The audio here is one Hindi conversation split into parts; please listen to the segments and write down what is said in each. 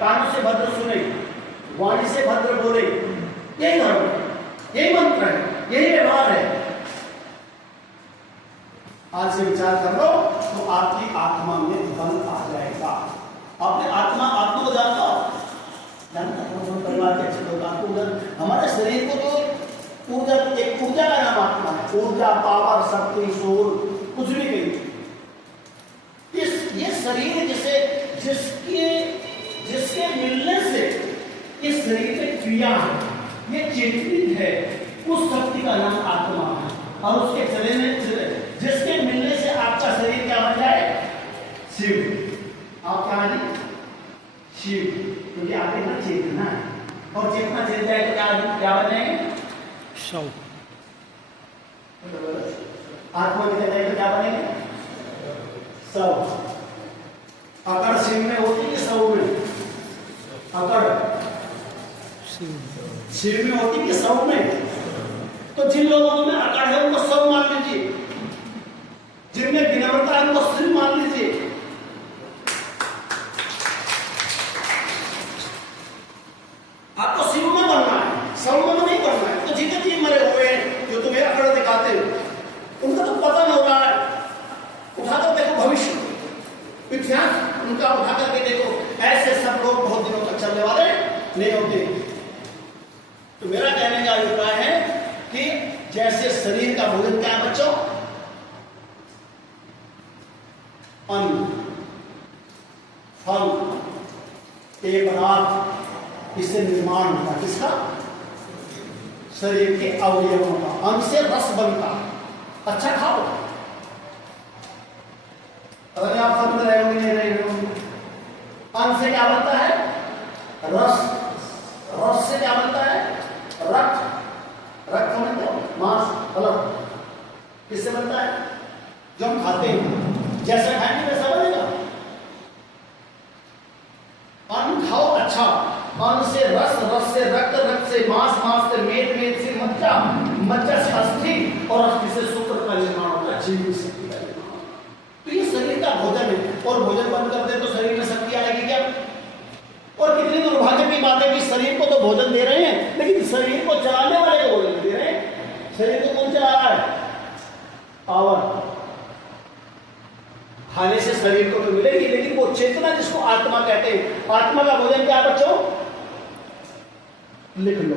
कानों से भद्र सुने, वाणी से भद्र बोले, यही धर्म है, यही मंत्र है, यही व्यवहार है। आज से विचार कर लो तो आपकी आत्मा में बल आ जाएगा। आपने आत्मा को जानता हो, जानता हो परिवार के अच्छे लोग आपको उधर, हमारे शरीर को तो ऊर्जा, एक ऊर्जा का नाम आत्मा है। ऊर्जा, पावर, शक्ति, सोल, कुछ भी कही। ये शरीर जिसके मिलने से इस शरीर में क्रिया है, ये चेतनी है, उस शक्ति का नाम आत्मा है। और उसके चलने जिसके मिलने से आपका शरीर क्या बन जाए? शिव। आप क्या बने? शिव। क्योंकि आपके अंदर चेतना है, और चेतना चल जाए तो क्या बन जाएंगे? शव। आत्मा में चल जाए तो क्या बनेंगे? शव। अकड़ शिव में होती है, शव में? अकड़ शिव में होती है, शव में? तो जिन लोगों में अकड़ है उनको शव मान लीजिए, जिनमें विनम्रता है उनको शिव मान लीजिए। आपको शिव में बनना है, शव में नहीं बनना है। तो जितने भी मरे हुए हैं जो तुम्हें अकड़ दिखाते हो, उनका तो पतन हो रहा है। उठाकर देखो भविष्य, इतिहास उनका उठा करके देखो, ऐसे सब लोग बहुत दिनों तक चलने वाले नहीं होते। तो मेरा कहने का अभिप्राय है कि जैसे शरीर का भोजन क्या है बच्चों? अन्न, फल, पेय पदार्थ, इससे निर्माण होता है किसका? शरीर के अवयवों का। अन्न से रस बनता। अच्छा खाओ, अगर आप समझ रहे होंगे नहीं रहे होंगे। अन्न से क्या बनता है? रस। रस से क्या बनता है? रक्त। रक्त समझते हो? मांस, फलक, किससे बनता है? जो हम खाते हैं, जैसा खाएंगे वैसा बनेगा। अन्न खाओ अच्छा, अन्न से रस, रस से रक्त, रक्त से मांस, मांस से मेद, मेद से मज्जा, मज्जा से अस्थि, और अस्थि से सूत्र का निर्माण होता है, जीव शक्ति का निर्माण। तो ये शरीर का भोजन है, और भोजन बंद कर दे तो शरीर में शक्ति आएगी क्या? और कितनी दुर्भाग्य की बात है कि शरीर को तो भोजन दे रहे हैं, लेकिन शरीर को चलाने वाले को भोजन दे रहे हैं। शरीर को कौन चला रहा है? पावर। खाने से शरीर को तो मिलेगी, लेकिन वो चेतना जिसको आत्मा कहते हैं, आत्मा का भोजन क्या है बच्चों? लिख लो,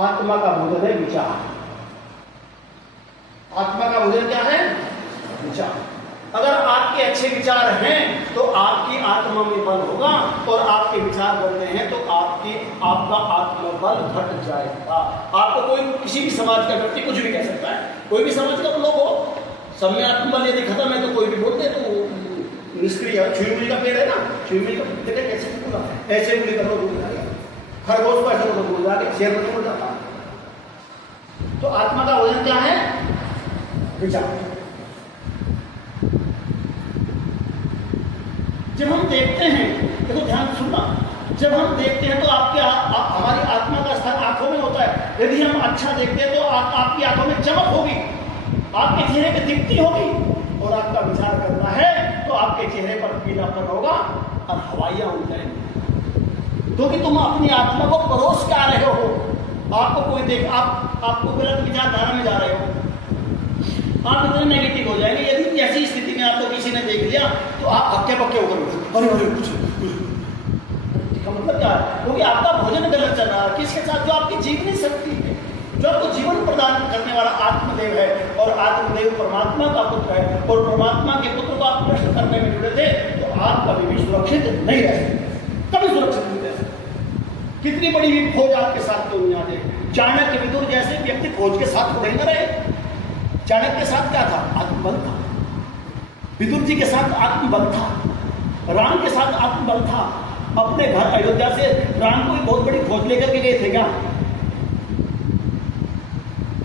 आत्मा का भोजन है विचार। आत्मा का भोजन क्या है? विचार। अगर आपके अच्छे विचार हैं तो आपकी आत्मा में बल होगा, और आपके विचार बनते हैं तो आपका आत्मबल घट जाएगा। आपको कोई किसी भी समाज का व्यक्ति कुछ भी कह सकता है, कोई भी समाज का लोग हो, सब में आत्मबल यदि खत्म है तो कोई भी बोलते तो निष्क्रिय है। छुईमुली का पेड़ है ना, छुईमुली का पेड़ कैसे बोला? ऐसे मुली कर लो डूब जाएगा, खरगोश को ऐसे तो डूब जाएगा, शेर में डूब जाता। तो आत्मा का भोजन क्या है? विचार। जब हम देखते हैं, देखो ध्यान सुनना, जब हम देखते हैं तो हमारी आत्मा का स्थान आंखों में होता है। यदि हम अच्छा देखते हैं तो आपकी आंखों में चमक होगी, आपके चेहरे पे दीप्ति होगी, और आपका विचार करना है तो आपके चेहरे पर पीलापन होगा और हवाइयां उड़ जाएंगी, क्योंकि तुम अपनी आत्मा को परोस के आ रहे हो। आपको कोई देख, आपको गलत विचारधारा में जा रहे हो, आप इतने नेगेटिव हो जाएंगे। यदि ऐसी स्थिति में आपको किसी ने देख लिया तो आप हक्के पक्के होकर अरे अरे कुछ का मतलब क्या है? क्योंकि आपका भोजन गलत चल रहा है। किसके साथ? जो आपकी जीवनी शक्ति है, जो आपको जीवन प्रदान करने वाला आत्मदेव है, और आत्मदेव परमात्मा का पुत्र है, और परमात्मा के पुत्र को आप नष्ट करने में जुड़े थे तो आप कभी भी सुरक्षित नहीं रह सकते, कभी सुरक्षित नहीं रह सकते। कितनी बड़ी भी खोज आपके साथ क्यों नहीं आते? चाणक्य, विदुर जैसे व्यक्ति खोज के साथ थोड़े न रहे। चाणक्य के साथ क्या था? आत्मबल था। विदुर जी के साथ आत्मबल था। राम के साथ आत्मबल था। अपने घर अयोध्या से राम को बहुत बड़ी खोज लेकर के गए थे क्या?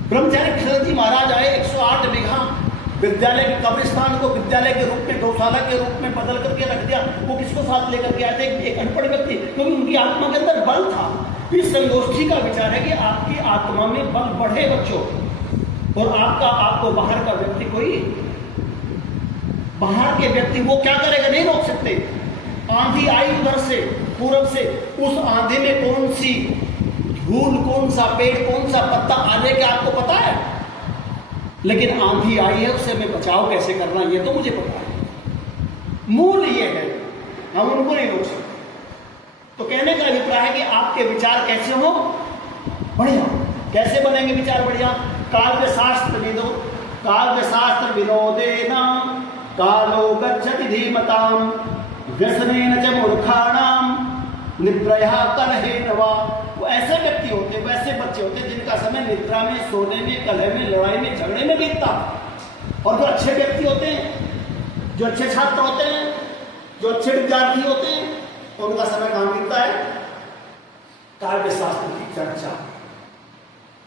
ब्रह्मचारी खिलर जी महाराज आए, 108 बीघा विद्यालय के कब्रिस्तान को विद्यालय के रूप में, गौशाला के रूप में बदल करके रख दिया। वो किसको साथ लेकर के आए थे? एक अनपढ़ व्यक्ति, क्योंकि उनकी आत्मा के अंदर बल था। इस संगोष्ठी का विचार है कि आपकी आत्मा में बल बढ़े बच्चों, और आपको बाहर का व्यक्ति, कोई बाहर के व्यक्ति वो क्या करेगा? नहीं रोक सकते। आंधी आई उधर से पूरब से, उस आंधी में कौन सी धूल, कौन सा पेड़, कौन सा पत्ता आने के आपको पता है? लेकिन आंधी आई है, उससे हमें बचाव कैसे करना ये तो मुझे पता है। मूल ये है, हम उनको नहीं रोक सकते। तो कहने का अभिप्राय है कि आपके विचार कैसे हो? बढ़िया। कैसे बनेंगे विचार बढ़िया? काव्य शास्त्र विनोदेना कालो गच्छति धीमताम व्यसनेन च मूर्खाणाम निद्रया कलहेन वा। वो ऐसे व्यक्ति होते, वैसे बच्चे होते जिनका समय निद्रा में, सोने में, कलह में, लड़ाई में, झगड़े में बीतता। और जो अच्छे व्यक्ति होते हैं, जो अच्छे छात्र होते हैं, जो अच्छे विद्यार्थी होते हैं, उनका समय कहाँ बीतता है? काव्य शास्त्र की चर्चा।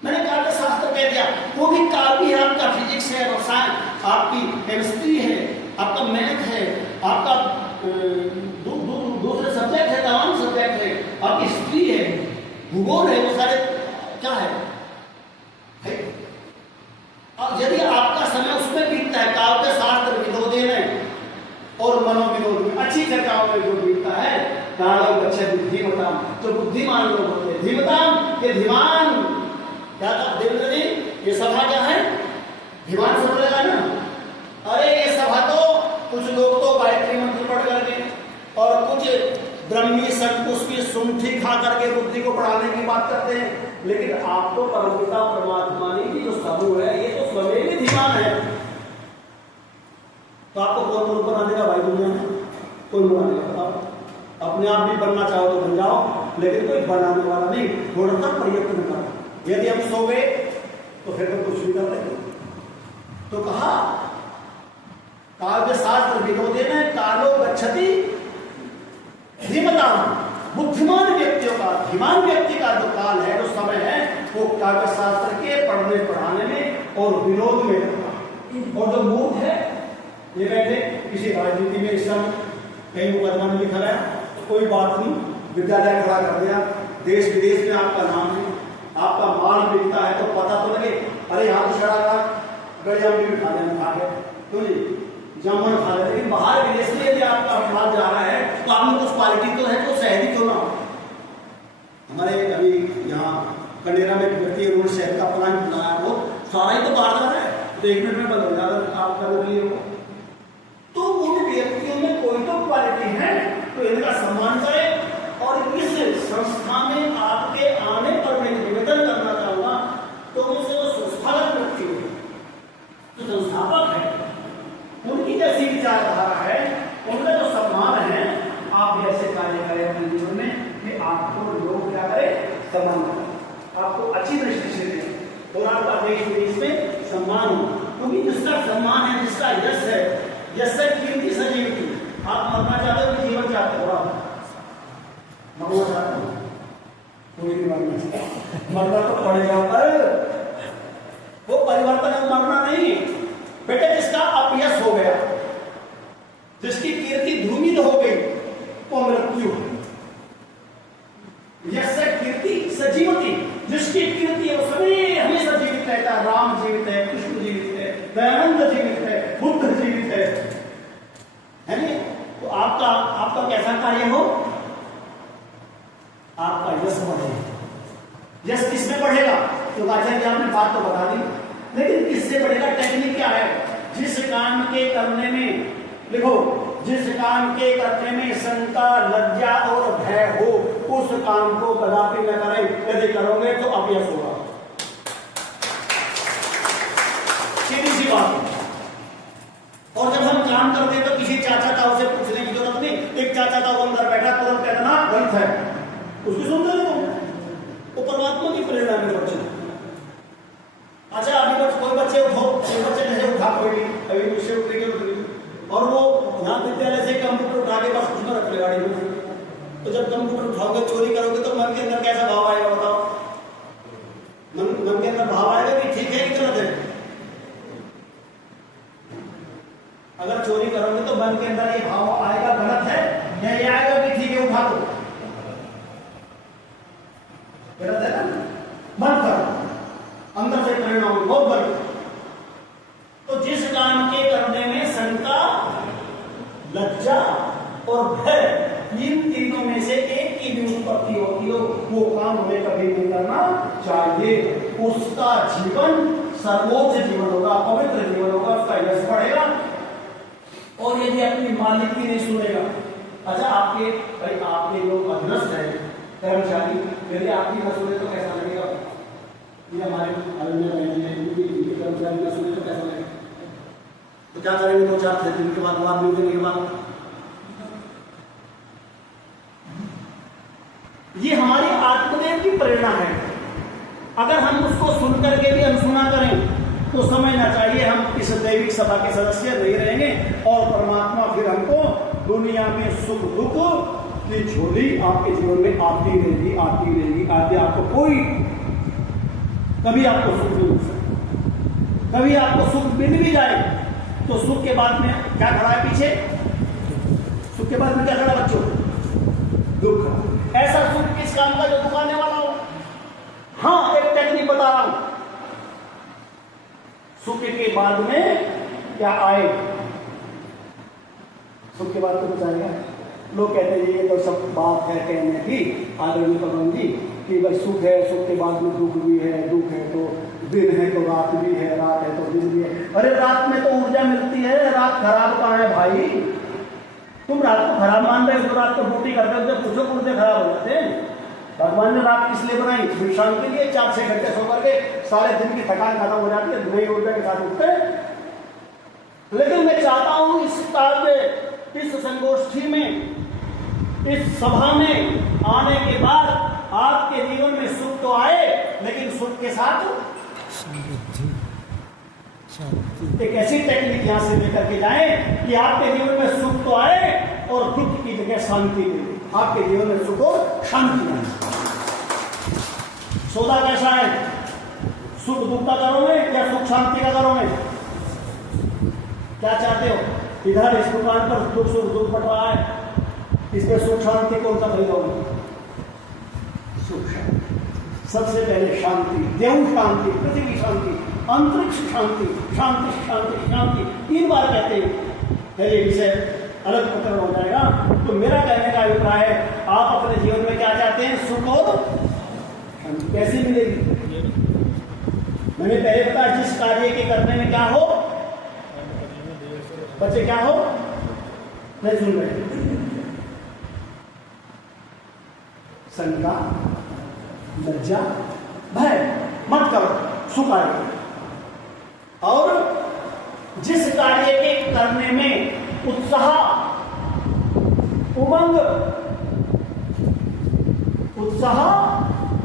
मैंने काव्य शास्त्र कह दिया, वो भी काव्य है। आपका फिजिक्स है, रसायन, आपकी केमिस्ट्री है, आपका मैथ है, आपका दूसरे सब्जेक्ट है, तमाम सब्जेक्ट है, आपकी हिस्ट्री है, भूगोल है, वो सारे क्या है? अब यदि आपका समय उसमें बीतता है, काव्य शास्त्र विनोदे में और मनोविनोद में, अच्छी चर्चाओं में जो बीतता है, कालो गच्छति धीमताम, तो बुद्धिमान लोग होते हैं। धीमताम, ये धीमान क्या था देवेंद्र जी? ये सभा क्या है? धीमान सभा लगा ना? अरे ये सभा तो कुछ लोग तो गायत्री मंत्र पढ़ करके और कुछ ब्रह्मी संकुष्मी सुंठी खा करके बुद्धि को बढ़ाने की बात करते हैं, लेकिन आप तो परमपिता परमात्मा की जो समूह है, ये तो स्वयं ही धीमान है। तो आपको कौन गुरु बना देगा भाई दुनिया में? कोई बना देगा? बताओ। अपने आप भी बनना चाहो तो बन जाओ, लेकिन कोई बनाने वाला नहीं। थोड़ा सा प्रयत्न करो। यदि हम सो गए तो फिर तो कुछ भी कर लेंगे। तो कहा काव्य शास्त्र विनोदे में कालो गच्छति धीमताम, बुद्धिमान व्यक्तियों का, धीमान व्यक्ति का जो काल है, जो समय है, वो काव्य शास्त्र के पढ़ने पढ़ाने में और विनोद में करता। और जो मूर्ख है, ये बैठे किसी राजनीति में इस समय कहीं मुकदमा में लिखा है, कोई बात नहीं, विद्यालय खड़ा कर दिया, देश विदेश में आपका नाम है, आपका माल बिकता है, तो पता तो लगे अरे यहाँ तो शराब गड़िया में भी खा लेना, खा गए क्यों जी, जामुन खा ले। लेकिन बाहर विदेश में यदि आपका माल जा रहा है तो आप में कुछ क्वालिटी तो है, तो शहरी क्यों ना हो। हमारे अभी यहाँ कंडेरा में व्यक्ति रोड शहर का प्लांट बनाया, वो सारा ही तो बाहर जा रहा है, तो 1 मिनट में बदल जाएगा आप कर लिए हो। तो उन व्यक्तियों में कोई तो क्वालिटी है, तो इनका सम्मान करें। और इस संस्था में आपके आने पर मैं निवेदन करना चाहूंगा, तो उनसे वो संस्थागत व्यक्ति है, जो संस्थापक है, उनकी जैसी विचारधारा है, उनका जो सम्मान है, आप ऐसे कार्य करें अपने जीवन में कि आपको लोग क्या करें? सम्मान करें, आपको अच्छी दृष्टि से दें और आपका देश विदेश में सम्मान हो। क्योंकि जिसका सम्मान है, जिसका यश है, यश से कीर्ति सजीवती। आप मरना चाहते हो कि जीवन चाहते हो? आप मरना चाहते हो? कोई नहीं मरना चाहता, मरना तो पड़ेगा, पर वो परिवर्तन है, मरना नहीं बेटे। जिसका अपयश हो गया, जिसकी कीर्ति धूमिल हो गई, वो मृत्यु। यश कीर्ति सजीवती, जिसकी कीर्ति है उसमें हमेशा जीवित रहता है। राम जीवित है, कृष्ण जीवित है, दयानंद जीवित है, बुद्ध जीवित है नहीं? तो आपका कैसा कार्य हो? आपका यश बढ़ेगा। यश किसमें बढ़ेगा? तो आचार्य आपने बात तो बता दी, लेकिन किससे बढ़ेगा? टेक्निक क्या है? जिस काम के करने में, लिखो, जिस काम के करने में शंका, लज्जा और भय हो, उस काम को कदापि न करें। यदि करोगे तो अपयश होगा। सीधी सी बात। और जब हम काम करते हैं तो किसी चाचा ताऊ से पूछने की जरूरत नहीं। एक चाचा ताऊ अंदर बैठा, तुरंत कहना ना गलत है, उसकी सुनते नहीं, वो परमात्मा की प्रेरणा में बच्चे। अच्छा, अभी कोई बच्चे उठा कोई अभी उससे उठेगी, और वो यहाँ विद्यालय से कंप्यूटर उठा के बस उसमें रख ले गाड़ी में। तो जब कंप्यूटर उठाओगे, चोरी करोगे, तो मन के अंदर कैसा भाव आएगा? बताओ। मन के अंदर भाव आएगा कि ठीक है कि गलत है? अगर चोरी करोगे तो मन के अंदर ये भाव आएगा गलत है, या ये आएगा कि ठीक है उठा दो? गलत है ना? मत करो, अंदर से परिणाम बहुत बड़े। तो जिस काम के करने में शंका, लज्जा और भय इन तीनों में से एक की भी उत्पत्ति होती हो, वो काम हमें कभी नहीं करना चाहिए। उसका जीवन सर्वोच्च जीवन होगा, पवित्र जीवन होगा, उसका यश बढ़ेगा। और यदि अपनी मालिक की नहीं सुनेगा, अच्छा आपके भाई आपके जो अधीनस्थ है कर्मचारी, यदि आपकी न सुने तो कैसा लगेगा? ये हमारे कर्मचारी न सुने तो कैसा लगेगा? तो क्या करेंगे? 2-4 दिन के बाद मिलने के बाद ये हमारी आत्मदेव की प्रेरणा है। अगर हम उसको सुन करके भी अनसुना करें तो समझना चाहिए हम इस दैविक सभा के सदस्य नहीं रहेंगे और परमात्मा फिर हमको दुनिया में सुख दुख की झोली आपके जीवन में आती रहेगी, आती रहेगी, आते आपको कोई कभी आपको सुख नहीं मिल सकता। कभी आपको सुख मिल भी जाए तो सुख के बाद में क्या खड़ा है पीछे? सुख के बाद में क्या खड़ा बच्चों? दुख। ऐसा सुख किस काम का जो दुख आने वाला हो? हाँ, एक टेक्निक बता रहा हूं। सुख के बाद में क्या आए? सुख के बाद तो कुछ आएगा। लोग कहते हैं ये तो सब बात है कहने की आदरणीय प्रधान जी कि भाई सुख है, सुख के बाद में दुख भी है, दुख है तो दिन है तो रात भी है, रात है तो दिन भी है। अरे रात में तो ऊर्जा मिलती है, रात खराब कहाँ है भाई? तुम रात को खराब मान रहे हो तो रात को ड्यूटी करते हो, जब पूछो पुर्जे खराब हो जाते हैं। भगवान ने रात किस लिए बनाई? विश्राम के लिए। 4-6 घंटे सो करके सारे दिन की थकान खत्म हो जाती है, नई ऊर्जा के साथ उठते हैं। लेकिन मैं चाहता हूं इस काल में, इस संगोष्ठी में, इस सभा में आने के बाद आपके जीवन में सुख तो आए, लेकिन सुख के साथ एक ऐसी टेक्निक यहां से लेकर के जाए कि आपके जीवन में सुख तो आए और दुख की जगह शांति मिले। आपके जीवन में सुख और शांति आए। सौदा कैसा है? सुख दुख का करोगे या सुख शांति का करोगे? क्या चाहते हो? इधर इस दुकान पर दुख सुख दुख पड़ रहा है, इसमें सुख शांति कौन सा खरीदोगे? सुख शांति। सबसे पहले शांति, देव शांति, पृथ्वी शांति, अंतरिक्ष शांति, शांति शांति शांति 3 बार कहते हैं। ये विषय अलग प्रकरण हो जाएगा। तो मेरा कहने का अभिप्राय है आप अपने जीवन में क्या चाहते हैं? सुख और शांति। कैसे मिलेगी? मैंने पहले बताया जिस कार्य के करने में क्या हो बच्चे, क्या हो? नहीं सुन रहे? शंका, लज्जा, भय मत करो, सुख आएगा। और जिस कार्य के करने में उत्साह, उमंग, उत्साह,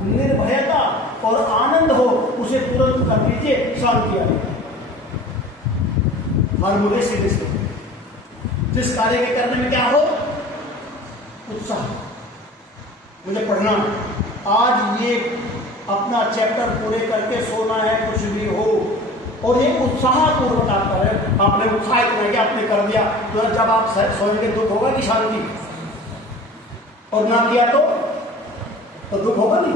निर्भयता और आनंद हो, उसे तुरंत कर दीजिए, शांति आएगी। फार्मूले सीधे से जिस कार्य के करने में क्या हो? उत्साह, मुझे पढ़ना, आज ये अपना चैप्टर पूरे करके सोना है, कुछ भी हो, और ये उत्साहपूर्वक आप करें। आपने उत्साहित रह गया, आपने कर दिया, तो जब आप सोएंगे दुख होगा कि शांति? और ना किया तो दुख होगा नहीं,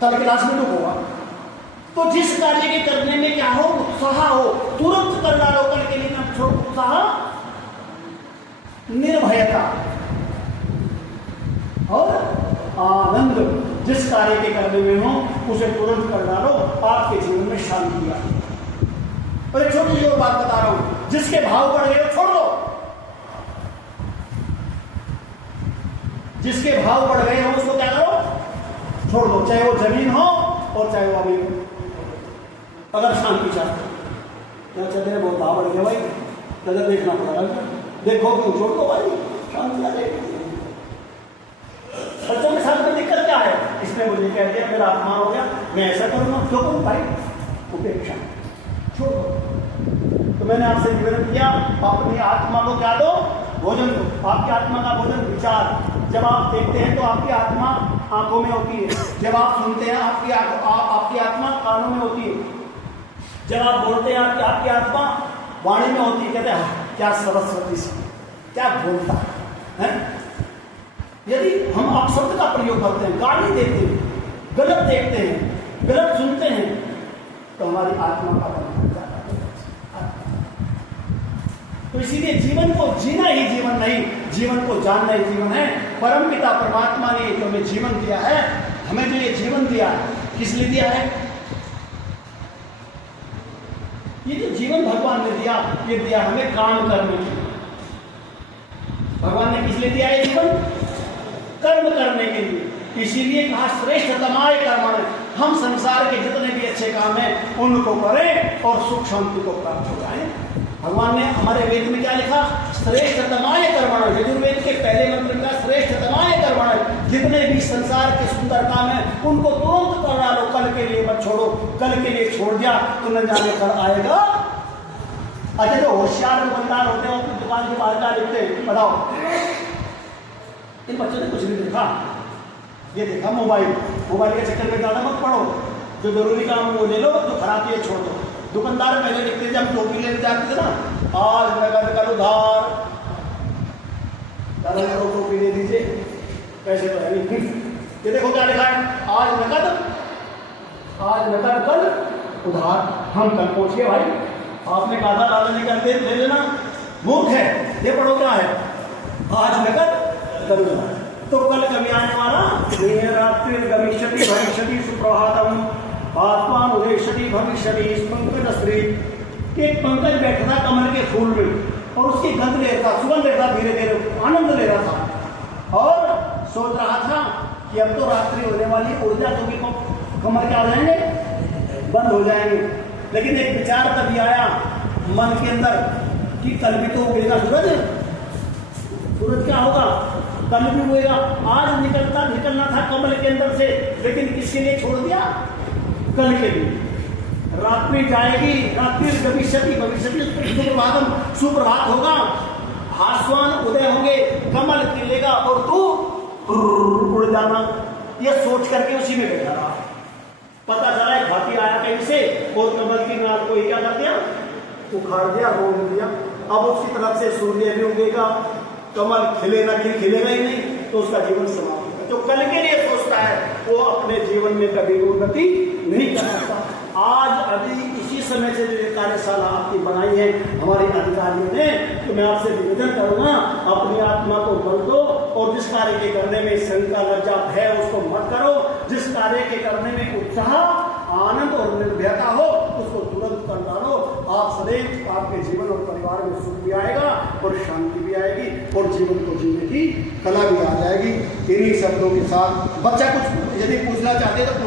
कल क्लास में दुख होगा। तो जिस कार्य के करने में क्या हो? उत्साह हो, तुरंत कर डालो, कल के लिए ना छोड़ो। उत्साह, निर्भयता और आनंद जिस कार्य के करने में हो उसे तुरंत कर डालो, आपके जीवन में शांति आएगी। और एक छोटी सी और बात बता रहा हूं, जिसके भाव बढ़ गए छोड़ दो। जिसके भाव बढ़ गए हो उसको क्या करो? छोड़ दो, चाहे वो जमीन हो और चाहे वो अमीर हो। अगर शांति चाहते क्या चले बहुत भाव बढ़ गया भाई, नजर देखना पड़ेगा। देखो क्यों? छोड़ दो भाई, शांति आ जाएगी। बच्चों के साथ में दिक्कत क्या है? इसने मुझे कह दिया मेरा अपमान हो गया, मैं ऐसा करूंगा, क्यों करूं भाई? उपेक्षा, छोड़ दो। तो मैंने आपसे निवेदन किया, अपनी आत्मा को क्या दो? भोजन दो। आपकी आत्मा का भोजन विचार। जब आप देखते हैं तो आपकी आत्मा आंखों में होती है, जब आप सुनते हैं आपकी आत्मा कानों में होती है, जब आप बोलते हैं आपकी आत्मा वाणी में होती है। कहते हैं क्या सरस्वती से क्या बोलता है? यदि हम अपशब्द का प्रयोग करते हैं, गाली देते हैं, गलत देखते हैं, गलत सुनते हैं, तो हमारी आत्मा का बंधन जाता है। तो इसीलिए जीवन को जीना ही जीवन नहीं, जीवन को जानना ही जीवन है। परमपिता परमात्मा ने जो हमें जीवन दिया है, हमें जो ये जीवन दिया है, किस लिए दिया है? ये जो जीवन भगवान ने दिया, ये दिया हमें काम करने के लिए। भगवान ने किस लिए दिया है जीवन? कर्म करने के लिए। इसीलिए कहा श्रेष्ठतमाय कर्मण, हम संसार के जितने भी अच्छे काम हैं उनको करें और सुख शांति को प्राप्त हो जाए। भगवान ने हमारे वेद में क्या लिखा? श्रेष्ठतमाय कर्मण। यजुर्वेद के पहले मंत्र का श्रेष्ठतमाय कर्मण, जितने भी संसार के सुंदर काम है उनको तुरंत कर डालो, कल के लिए मत छोड़ो। कल के लिए छोड़ दिया तो न जाने कर आएगा। अच्छा, जो होशियार दुकानदार होते हैं अपनी दुकान के बाहर क्या लिखते हैं बताओ? इन बच्चों ने कुछ नहीं देखा, ये देखा मोबाइल के चक्कर में ज़्यादा मत पड़ो, जो जरूरी काम है वो ले लो, जो खराब है छोड़ दो। दुकानदार पहले लिखते थे, हम टोपी लेने जाते थे ना, आज नगद कल उधार, टोपी दे दीजिए, पैसे तो है नहीं। ये देखो क्या लिखा है, आज नगद कल उधार। हम कल पहुंचे भाई, आपने कहा था लाला निकाल दे ले लेना, मूर्ख है। ये पढ़ो क्या है, आज नगद कल उधार। तो कल कभी आने वाला नहीं है। रात्रि गमिष्यति भविष्यति सुप्रभातम, आत्मान उदेष्यति भविष्यति पंकज श्री। एक पंकज बैठा था कमल के फूल में और उसकी गंध ले रहा था, सुगंध ले रहा, धीरे धीरे आनंद ले रहा था और सोच रहा था कि अब तो रात्रि होने वाली, ऊर्जा तो भी कमल क्या हो जाएंगे, बंद हो जाएंगे। लेकिन एक विचार तभी आया मन के अंदर कि कल भी तो उगेगा सूरज, सूरज क्या होगा, कल भी हुएगा। आज निकलना था कमल के अंदर से, लेकिन किसके लिए छोड़ दिया? कल के लिए। रात्रि जाएगी, रात्रि भविष्यति सुप्रभातम, सुप्रभात होगा, भास्वान उदय होंगे, कमल खिलेगा और तू उड़ जाना। यह सोच करके उसी में बैठा रहा। पता चला एक हाथी आया कहीं से और कमल की नाल को क्या कर दिया, उखाड़ दिया, रोक दिया। अब उसकी तरफ से सूर्य भी उगेगा, कमल खिले ना खिलेगा ही नहीं, तो उसका जीवन समाप्त होगा। जो कल के लिए सोचता है वो अपने जीवन में कभी उन्नति नहीं कर सकता। आज अभी इसी समय से जो कार्यशाला आपकी बनाई है हमारे अधिकारियों ने, तो मैं आपसे निवेदन करूंगा अपनी आत्मा को बल दो और जिस कार्य के करने में शंका लज्जा है उसको मत करो। जिस कार्य के करने में उत्साह आनंद और निर्भयता हो उसको तुरंत कर डालो। आप सदैव आपके जीवन और परिवार में सुख भी आएगा और शांति भी आएगी और जीवन को जीने की कला भी आ जाएगी। इन्हीं शब्दों के साथ बच्चा कुछ यदि पूछना चाहते तो